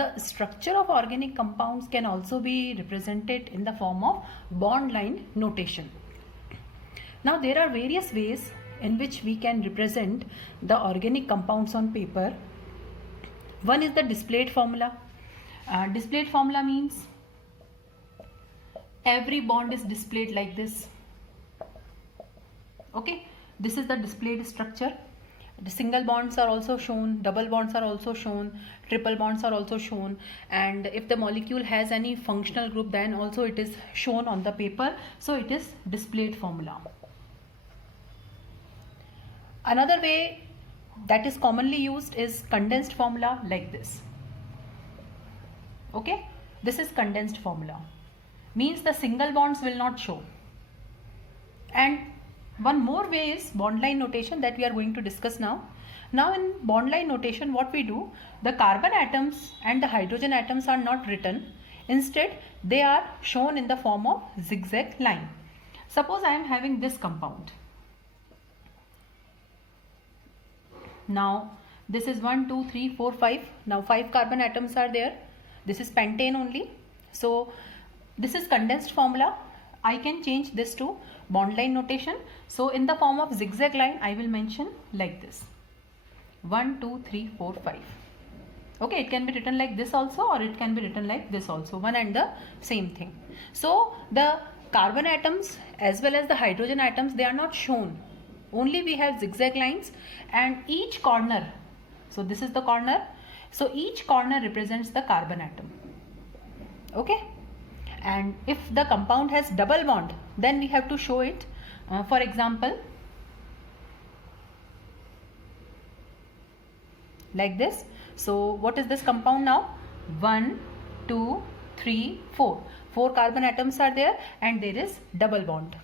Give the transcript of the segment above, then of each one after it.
the structure of organic compounds can also be represented in the form of bond line notation. Now there are various ways in which we can represent the organic compounds on paper. One is the displayed formula. Displayed formula means every bond is displayed like this. Okay, this is the displayed structure. The single bonds are also shown, double bonds are also shown, triple bonds are also shown, and if the molecule has any functional group, then also it is shown on the paper. So it is displayed formula. Another way that is commonly used is condensed formula, like this. Okay, this is condensed formula, means the single bonds will not show. And one more way is bond line notation that we are going to discuss now. Now in bond line notation, what we do, the carbon atoms and the hydrogen atoms are not written. Instead, they are shown in the form of zigzag line. Suppose I am having this compound. Now this is 1, 2, 3, 4, 5. Now 5 carbon atoms are there. This is pentane only. So this is condensed formula. I can change this to bond line notation. So in the form of zigzag line, I will mention like this: 1, 2, 3, 4, 5. Okay, it can be written like this also, or it can be written like this also, one and the same thing. So the carbon atoms as well as the hydrogen atoms, they are not shown. Only we have zigzag lines, and each corner, so this is the corner, so each corner represents the carbon atom. Okay, and if the compound has double bond, then we have to show it. For example, like this. So what is this compound now? 1, 2, 3, 4. 4 carbon atoms are there, and there is double bond.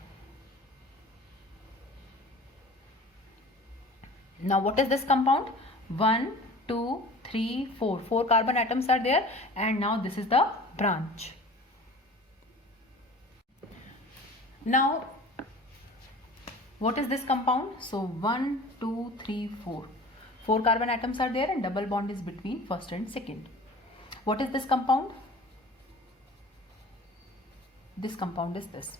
Now what is this compound? 1, 2, 3, 4. 4 carbon atoms are there, and now this is the branch. Now what is this compound? So 1, 2, 3, 4. 4 carbon atoms are there, and double bond is between first and second. What is this compound? This compound is this.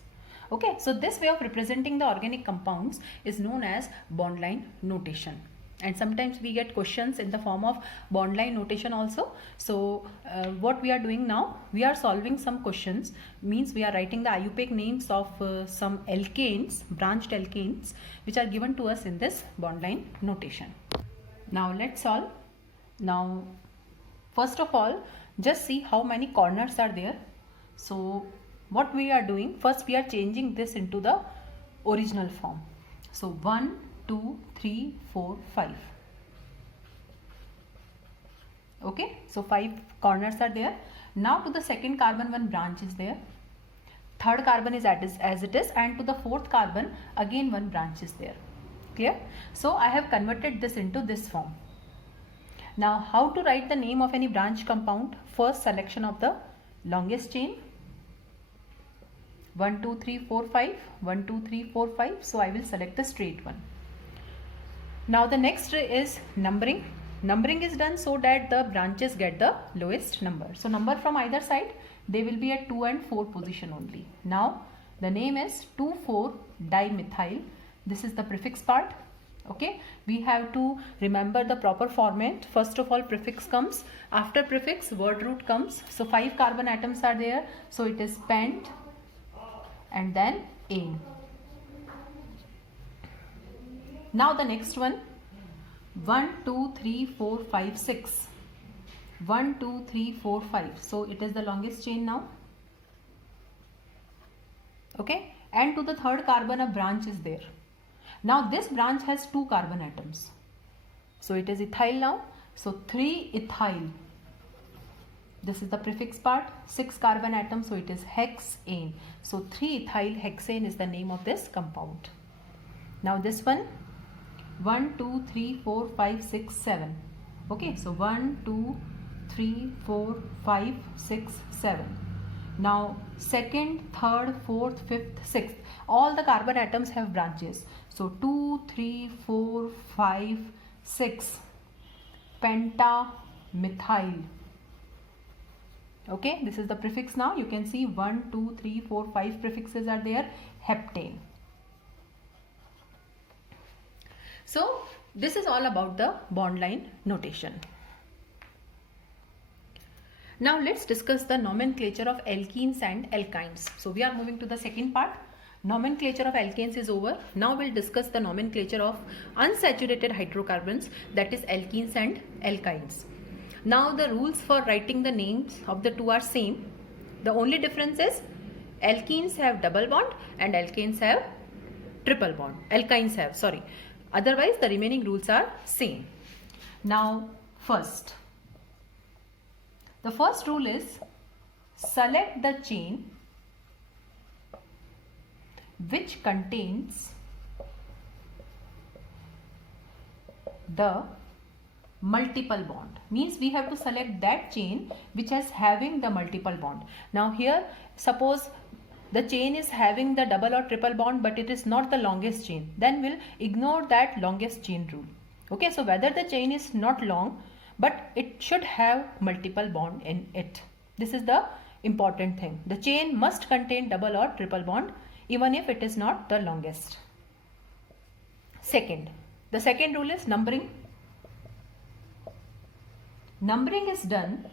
Okay, so this way of representing the organic compounds is known as bond line notation. And sometimes we get questions in the form of bond line notation also. So what we are doing now, we are solving some questions, means we are writing the IUPAC names of some alkanes, branched alkanes, which are given to us in this bond line notation. Now let's solve. Now first of all, just see how many corners are there. So what we are doing, first we are changing this into the original form. So 1, 2, 3, 4, 5. Okay, so 5 corners are there. Now to the second carbon, one branch is there. Third carbon is as it is, and to the fourth carbon again one branch is there. Clear? So I have converted this into this form. Now how to write the name of any branch compound? First, selection of the longest chain. 1, 2, 3, 4, 5. 1, 2, 3, 4, 5. So I will select the straight one. Now the next is numbering. Numbering is done so that the branches get the lowest number. So number from either side, they will be at 2 and 4 position only. Now the name is 2,4-dimethyl. This is the prefix part. Okay, we have to remember the proper format. First of all, prefix comes. After prefix, word root comes. So 5 carbon atoms are there. So it is pent and then ane. Now the next one, 1, 2, 3, 4, 5, 6. 1, 2, 3, 4, 5. So it is the longest chain now. Okay, and to the third carbon a branch is there. Now this branch has 2 carbon atoms. So it is ethyl now. So 3-ethyl. This is the prefix part. 6 carbon atoms. So it is hexane. So 3-ethyl hexane is the name of this compound. Now this one, 1, 2, 3, 4, 5, 6, 7. Okay, so 1, 2, 3, 4, 5, 6, 7. Now second, third, fourth, fifth, sixth. All the carbon atoms have branches. So 2, 3, 4, 5, 6. Pentamethyl. Okay, this is the prefix now. You can see 1, 2, 3, 4, 5 prefixes are there. Heptane. So this is all about the bond line notation. Now let's discuss the nomenclature of alkenes and alkynes. So we are moving to the second part. Nomenclature of alkanes is over. Now we'll discuss the nomenclature of unsaturated hydrocarbons, that is alkenes and alkynes. Now the rules for writing the names of the two are same. The only difference is alkenes have double bond and alkanes have triple bond. Alkynes have, sorry. Otherwise the remaining rules are same. Now the first rule is select the chain which contains the multiple bond. Means we have to select that chain which is having the multiple bond. Now here suppose the chain is having the double or triple bond but it is not the longest chain, then we'll ignore that longest chain rule. Okay, so whether the chain is not long but it should have multiple bond in it. This is the important thing. The chain must contain double or triple bond even if it is not the longest. The second rule is numbering. Numbering is done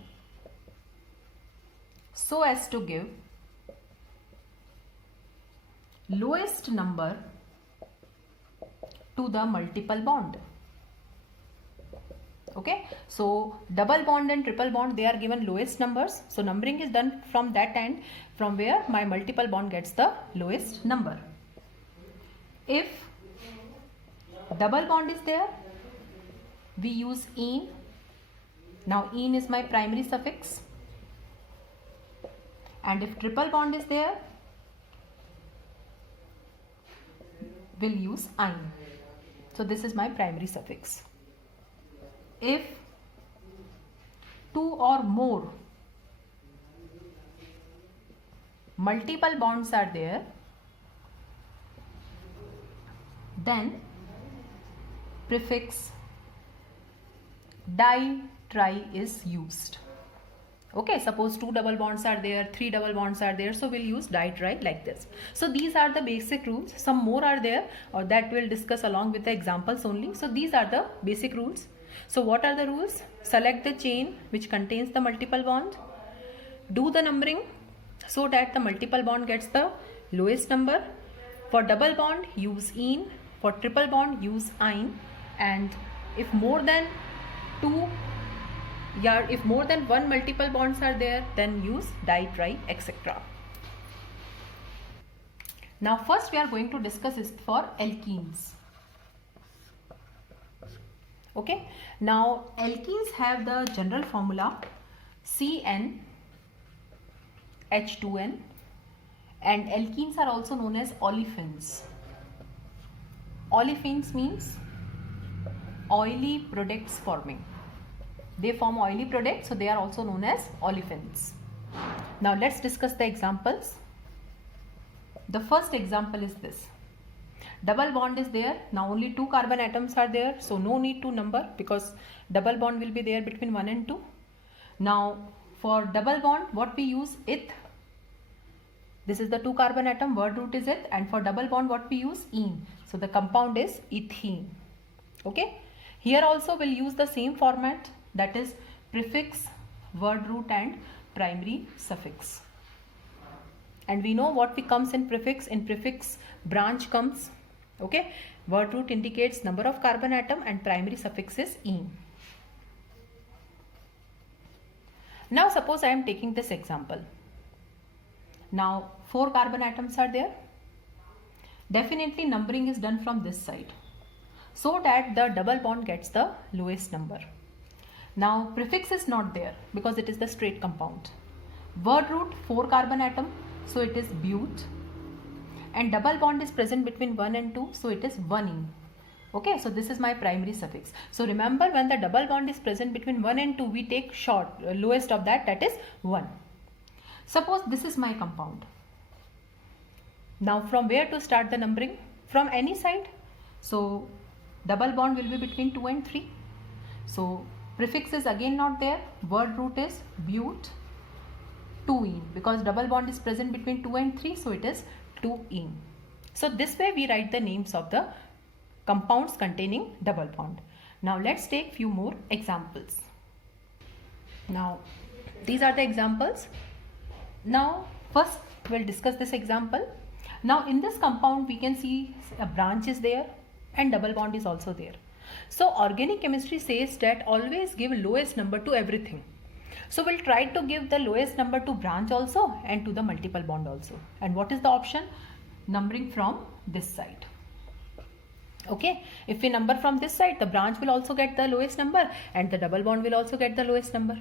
so as to give lowest number to the multiple bond. Okay, so double bond and triple bond, they are given lowest numbers. So numbering is done from that end, from where my multiple bond gets the lowest number. If double bond is there, we use "-ene". Now "-ene" is my primary suffix. And if triple bond is there, we'll use "-ine". So this is my primary suffix. If two or more multiple bonds are there, then prefix di, tri is used. Okay, suppose 2 double bonds are there, 3 double bonds are there, so we'll use di, tri like this. So these are the basic rules. Some more are there, or that we'll discuss along with the examples only. So these are the basic rules. So what are the rules? Select the chain which contains the multiple bond. Do the numbering so that the multiple bond gets the lowest number. For double bond, use "-ene". For triple bond, use "-ine". And if more than one multiple bonds are there, then use di, tri, etc. Now first we are going to discuss is for alkenes. Okay, now alkenes have the general formula CnH2n, and alkenes are also known as olefins. Olefins means oily products forming. They form oily products, so they are also known as olefins. Now let's discuss the examples. The first example is this. Double bond is there. Now only 2 carbon atoms are there, so no need to number because double bond will be there between 1 and 2. Now for double bond, what we use? Eth. This is the 2 carbon atom, word root is eth, and for double bond what we use? "-ene". So the compound is ethene. Okay. Here also we'll use the same format, that is prefix, word root and primary suffix. And we know what comes in prefix. In prefix, branch comes. Okay, word root indicates number of carbon atom and primary suffix is "-ene". Now suppose I am taking this example. Now 4 carbon atoms are there. Definitely numbering is done from this side so that the double bond gets the lowest number. Now prefix is not there because it is the straight compound. Word root 4 carbon atom, so it is but, and double bond is present between 1 and 2, so it is 1-ene. Okay, so this is my primary suffix. So remember, when the double bond is present between 1 and 2, we take lowest of that is 1. Suppose this is my compound. Now from where to start the numbering? From any side. So double bond will be between 2 and 3. So prefix is again not there. Word root is but, 2-ene, because double bond is present between 2 and 3, so it is 2-ene. So this way we write the names of the compounds containing double bond. Now let's take few more examples. Now these are the examples. Now first we'll discuss this example. Now in this compound we can see a branch is there and double bond is also there. So organic chemistry says that always give lowest number to everything. So we'll try to give the lowest number to branch also and to the multiple bond also. And what is the option? Numbering from this side. Okay, if we number from this side, the branch will also get the lowest number and the double bond will also get the lowest number.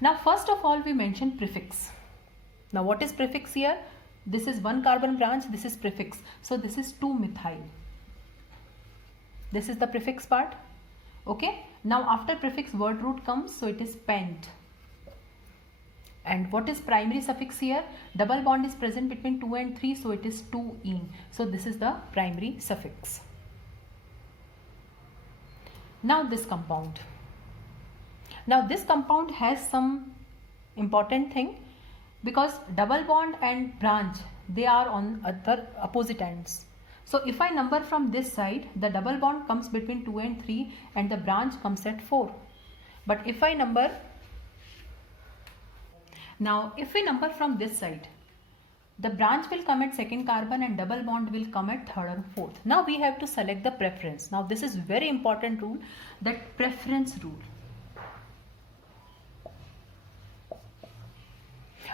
Now first of all we mention prefix. Now what is prefix here? This is 1 carbon branch, this is prefix. So this is 2-methyl. This is the prefix part. Okay, now after prefix word root comes, so it is pent. And what is primary suffix here? Double bond is present between 2 and 3, so it is 2-ene. So this is the primary suffix. Now this compound. Now this compound has some important thing, because double bond and branch, they are on other opposite ends. So if I number from this side, the double bond comes between 2 and 3 and the branch comes at 4. But if I number, now if we number from this side, the branch will come at 2nd carbon and double bond will come at 3rd and 4th. Now we have to select the preference. Now this is very important rule, that preference rule.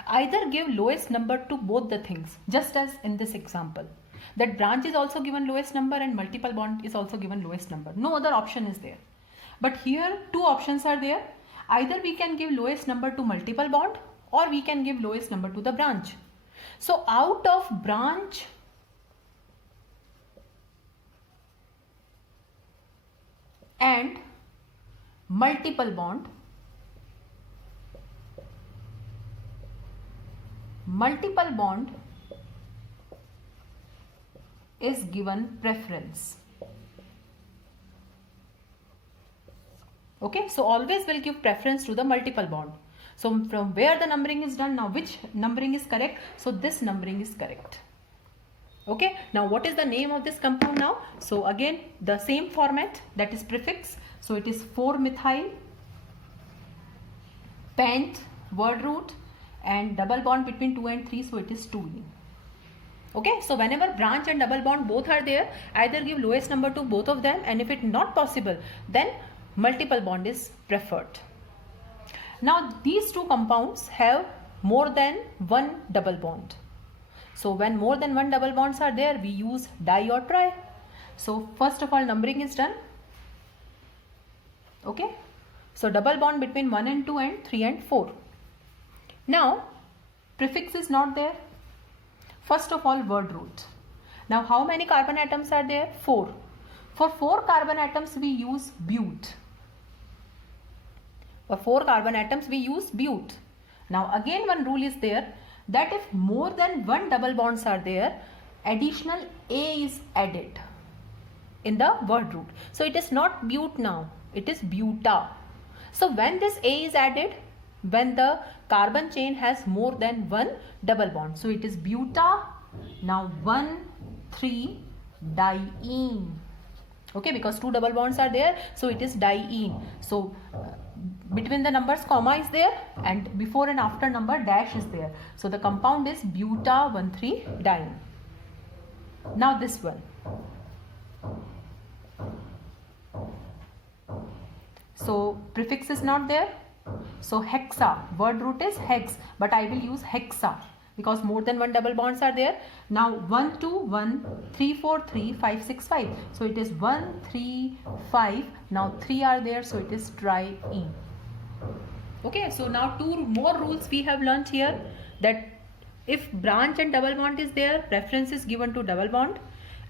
Either give lowest number to both the things, just as in this example. That branch is also given lowest number and multiple bond is also given lowest number. No other option is there. But here two options are there. Either we can give lowest number to multiple bond or we can give lowest number to the branch. So out of branch and multiple bond, is given preference. Okay, so always will give preference to the multiple bond. So from where the numbering is done, now which numbering is correct? So this numbering is correct. Okay, now what is the name of this compound now? So again the same format, that is prefix. So it is 4-methyl, pent, word root, and double bond between 2 and 3, so it is 2-ene. Okay, so whenever branch and double bond both are there, either give lowest number to both of them, and if it not possible, then multiple bond is preferred. Now these two compounds have more than one double bond. So when more than one double bonds are there, we use di or tri. So first of all numbering is done. Okay, so double bond between 1 and 2 and 3 and 4. Now prefix is not there. First of all word root. Now how many carbon atoms are there? 4. For 4 carbon atoms we use bute. For 4 carbon atoms we use bute. Now again one rule is there, that if more than one double bonds are there, additional A is added in the word root. So it is not bute now, it is buta. So when this A is added, when the carbon chain has more than one double bond, so it is buta. Now 1,3-diene. Okay, because 2 double bonds are there, so it is diene. So between the numbers comma is there and before and after number dash is there. So the compound is buta 1,3-diene. Now this one. So prefix is not there. So hexa, word root is hex, but I will use hexa because more than one double bonds are there. Now 1, 2, 1, 3, 4, 3, 5, 6, 5. So it is 1, 3, 5. Now 3 are there, so it is triene. Okay, so now 2 more rules we have learnt here, that if branch and double bond is there, preference is given to double bond,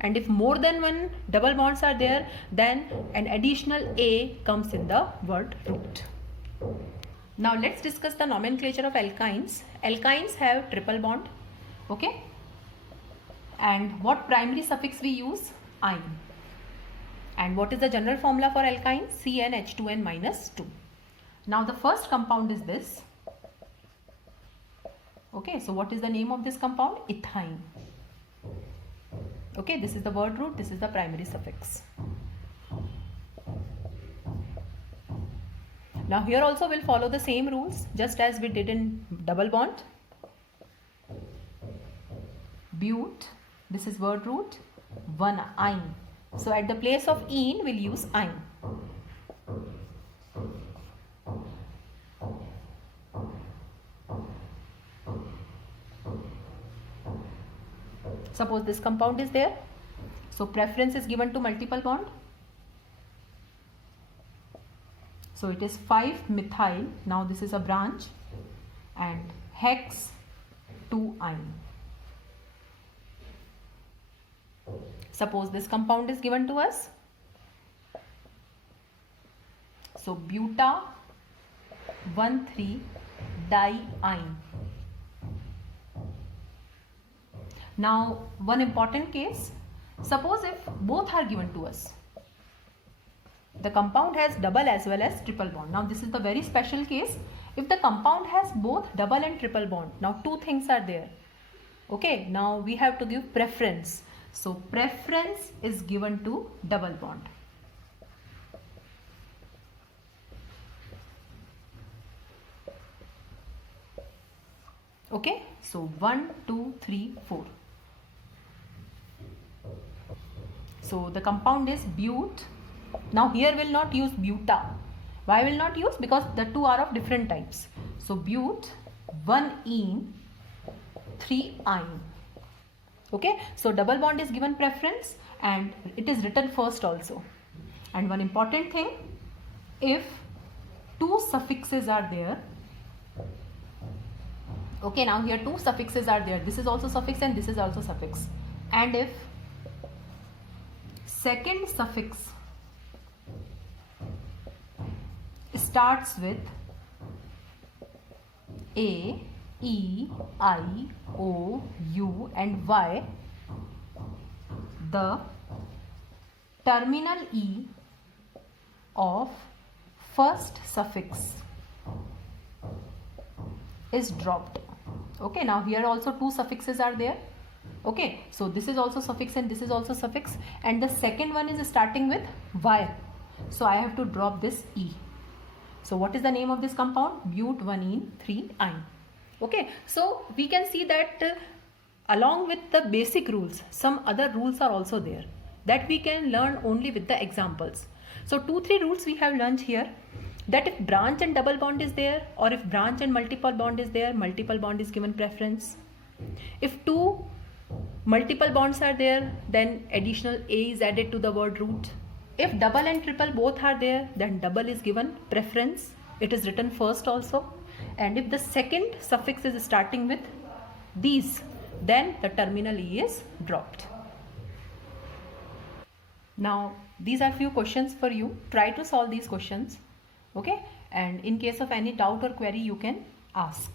and if more than one double bonds are there, then an additional A comes in the word root. Now let's discuss the nomenclature of alkynes. Alkynes have triple bond. Okay, and what primary suffix we use? Ine. And what is the general formula for alkyne? CnH2n-2. Now the first compound is this. Okay, so what is the name of this compound? Ethyne. Okay, this is the word root, this is the primary suffix. Now here also we'll follow the same rules just as we did in double bond. But, this is word root, one ine. So at the place of ene we'll use ine. Suppose this compound is there. So preference is given to multiple bond. So it is 5-methyl. Now this is a branch. And hex 2-ine. Suppose this compound is given to us. So buta 1,3-diene. Now one important case, suppose if both are given to us. The compound has double as well as triple bond. Now this is the very special case. If the compound has both double and triple bond, now two things are there. Okay, now we have to give preference. So preference is given to double bond. Okay, so 1, 2, 3, 4. So the compound is but. Now here we'll not use buta. Why will not use? Because the two are of different types. So but 1-ene 3-ine. Okay, so double bond is given preference and it is written first also. And one important thing, if two suffixes are there. Okay, now here two suffixes are there. This is also suffix and this is also suffix. And if second suffix starts with A, E, I, O, U and Y, the terminal E of first suffix is dropped. Okay, now here also two suffixes are there. Okay, so this is also suffix and this is also suffix, and the second one is starting with Y. So I have to drop this E. So what is the name of this compound? But 1-ene 3-ine. Okay, so we can see that along with the basic rules, some other rules are also there that we can learn only with the examples. So 2-3 rules we have learned here, that if branch and double bond is there, or if branch and multiple bond is there, multiple bond is given preference. If two multiple bonds are there, then additional A is added to the word root. If double and triple both are there, then double is given preference. It is written first also. And if the second suffix is starting with these, then the terminal E is dropped. Now these are few questions for you. Try to solve these questions. Okay, and in case of any doubt or query you can ask.